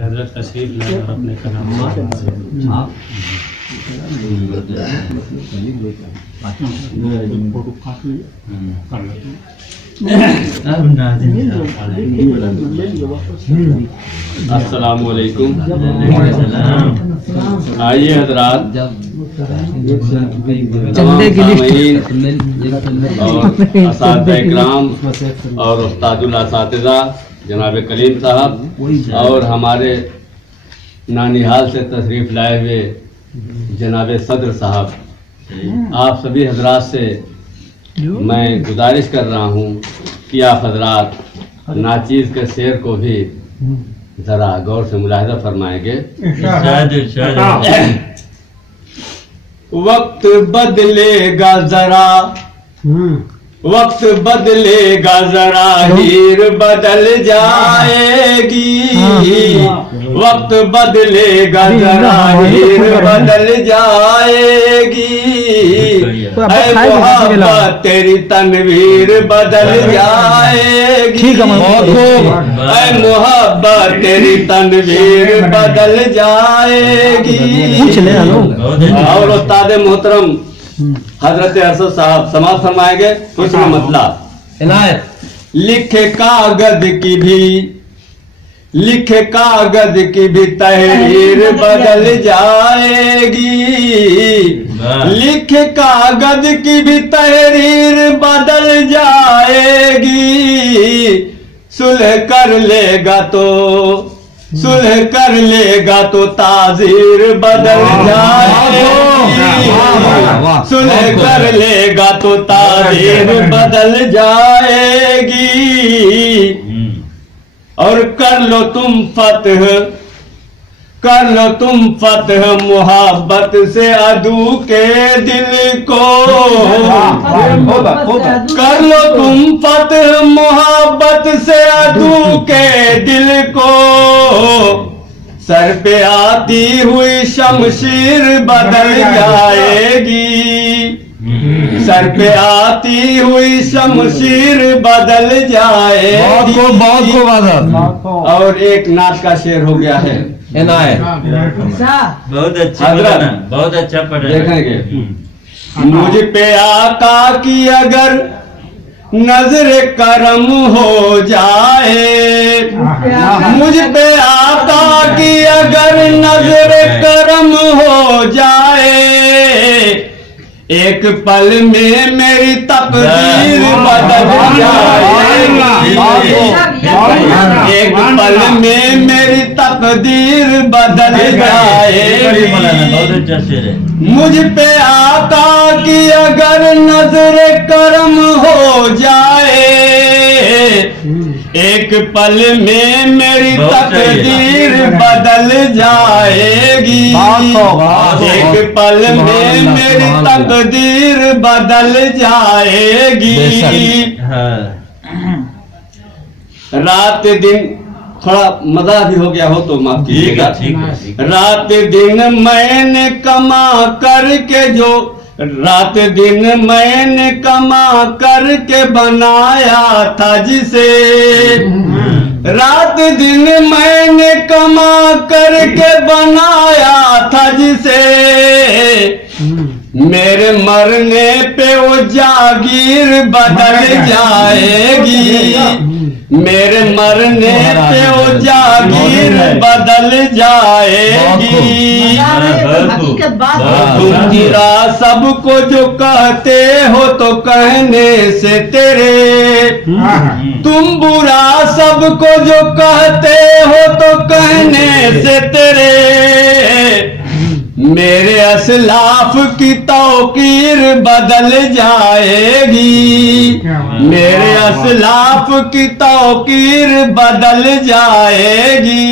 हजरत तशरीफ लाए और अपने कलाम अस्सलाम वालेकुम। आइए हजरात, तमाम सामीन और असातिज़ा इकराम और उस्तादुल असातिज़ा जनाब कलीम साहब और हमारे नानिहाल से तशरीफ़ लाए हुए जनाब सदर साहब, आप सभी हजरात से मैं गुजारिश कर रहा हूँ कि आप हजरात नाचीज़ के शेर को भी ज़रा गौर से मुलाहिज़ा फरमाएंगे। वक्त बदलेगा ज़रा, वक्त बदलेगा ज़रा, हीर बदल जाएगी। वक्त बदलेगा ज़रा, हीर बदल जाएगी। ऐ मोहब्बत तेरी तनवीर बदल जाएगी। ऐ मोहब्बत तेरी तनवीर बदल जाएगी। और उस्ताद मोहतरम हजरत अरशद साहब समाप्त फरमाएंगे। उसमें मतलब लिखे कागज की भी, लिखे कागज की भी तहरीर बदल जाएगी। लिखे कागज की भी तहरीर बदल जाएगी। सुलह कर लेगा तो, सुलह कर लेगा तो ताजीर बदल जाएगी। सुलह कर लेगा तो ताजीर बदल जाएगी। और कर लो तुम फतह, कर लो तुम फतह मोहब्बत से अदू के दिल को। कर लो तुम फतह मोहब्बत से अदू के दिल को। सर पे आती हुई शमशीर बदल जाएगी। सर पे आती हुई शमशीर बदल जाएगी। और एक नाच का शेर हो गया है बहुत अच्छा पढ़ा, बहुत अच्छा पढ़ा। देखेंगे मुझ पे आका की अगर नजर करम हो जाए, मुझ पे आका की अगर नजर करम हो जाए। एक पल में मेरी तकदीर बदल जाएगी। एक पल में मेरी तकदीर बदल जाएगी। मुझ पे आका की अगर नजर करम हो जाए। एक पल में मेरी तकदीर बदल जाएगी। एक पल में मेरी तकदीर बदल जाएगी। रात दिन थोड़ा मजा भी हो गया हो तो माफ कीजिएगा। रात दिन मैंने कमा करके जो, रात दिन मैंने कमा करके बनाया था जिसे। रात दिन मैंने कमा करके बनाया था जिसे। मेरे मरने पे वो जागीर बदल जाएगी। मेरे मरने पे वो जागीर बदल जाएगी। तुम बुरा सबको जो कहते हो तो कहने से तेरे, तुम बुरा सबको जो कहते हो तो कहने से तेरे। मेरे असलाफ की तौकीर बदल जाएगी। मेरे असलाफ की तौकीर बदल जाएगी।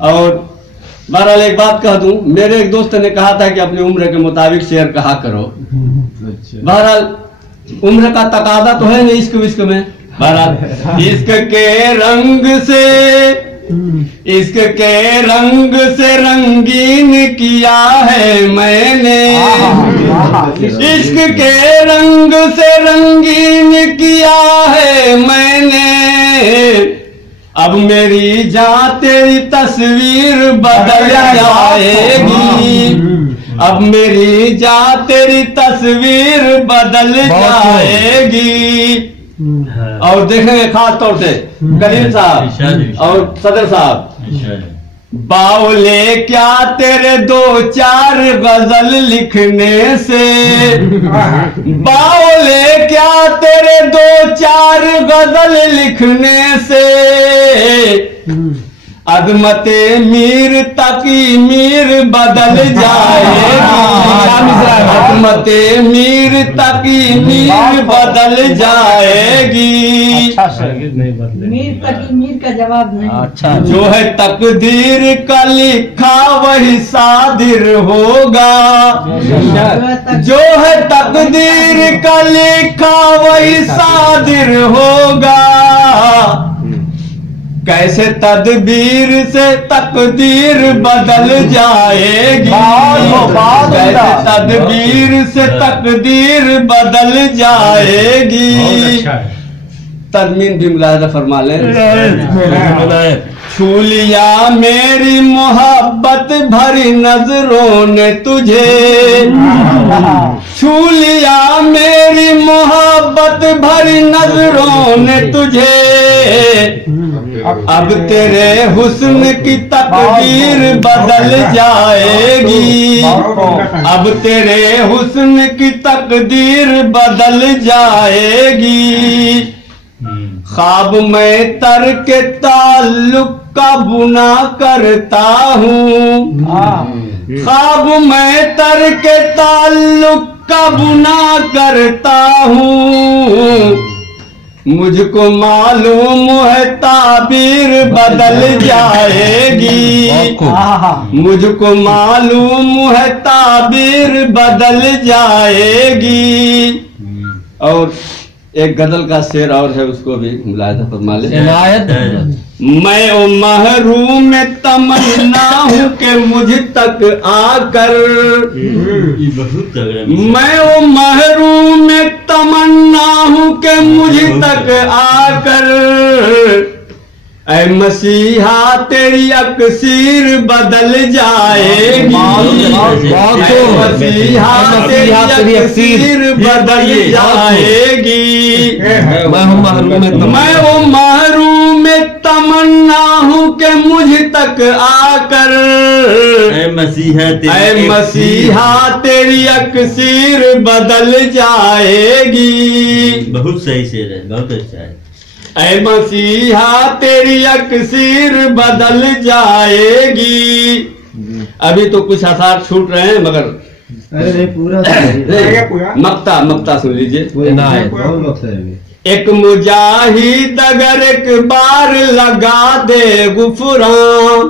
और बहरहाल एक बात कह दूं, मेरे एक दोस्त ने कहा था कि अपनी उम्र के मुताबिक शेर कहा करो। बहरहाल उम्र का तकादा तो है नहीं इश्क विश्क में। बहरहाल इश्क के रंग से, इश्क के रंग से रंगीन किया है मैंने। इश्क के रंग से रंगीन किया है मैंने। अब मेरी जान तेरी तस्वीर बदल जाएगी, अब मेरी जान तेरी तस्वीर बदल जाएगी। और देखेंगे खास तौर से कलीम साहब और सदर साहब, बावले क्या तेरे 2-4 गजल लिखने से, बावले क्या तेरे 2-4 गजल लिखने से, अजमते मीर तकी मीर बदल जाएगी, अजमते मीर तकी मीर बदल जाएगी। मीर तकी मीर का जवाब नहीं। अच्छा, जो है तकदीर का लिखा वही सादिर होगा, जो है तकदीर का लिखा वही सादिर होगा। कैसे तदबीर से तकदीर बदल जाएगी, कैसे तदबीर से तकदीर बदल जाएगी। तरमीन भी मुलाहिजा फरमा लें। छू लिया मेरी मोहब्बत भरी नजरों ने तुझे, छू लिया मेरी मोहब्बत भरी नजरों ने तुझे, अब तेरे हुस्न की तकदीर बदल जाएगी, अब तेरे हुस्न की तकदीर बदल जाएगी। ख्वाब में तर्क ताल्लुक का बुना करता हूँ, ख्वाब में तर्क ताल्लुक का बुना करता हूँ। मुझको मालूम है ताबीर बदल जाएगी, मुझको मालूम है ताबीर बदल जाएगी। और एक गजल का शेर और है, उसको भी मुलाहिजा फरमा ले। मैं ओ महरूम तमन्ना हूँ कि मुझ तक आकर, मैं ओ महरूम तमन्ना हूँ कि मुझ तक आकर, ऐ मसीहा तेरी अक्सीर बदल जाएगी, ऐ मसीहा तेरी अक्सीर बदल जाएगी। मैं वो महरूम तमन्ना हूँ कि मुझ तक आकर, ऐ मसीहा तेरी अक्सीर बदल जाएगी। बहुत सही शेर है, बहुत अच्छा है। ऐ मसीहा तेरी अक्सीर बदल जाएगी। अभी तो कुछ आसार छूट रहे हैं मगर पूरा मक्ता सुन लीजिए। एक मुजाहिद अगर एक बार लगा दे गुफरान,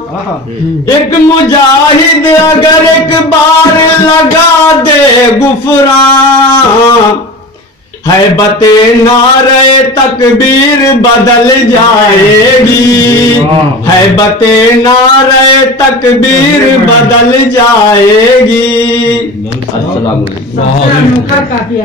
एक मुजाहिद अगर एक बार लगा दे गुफरान, है बते नारे तकबीर बदल जाएगी, है बते नारे तकबीर बदल जाएगी। अस्सलाम वालेकुम। काफी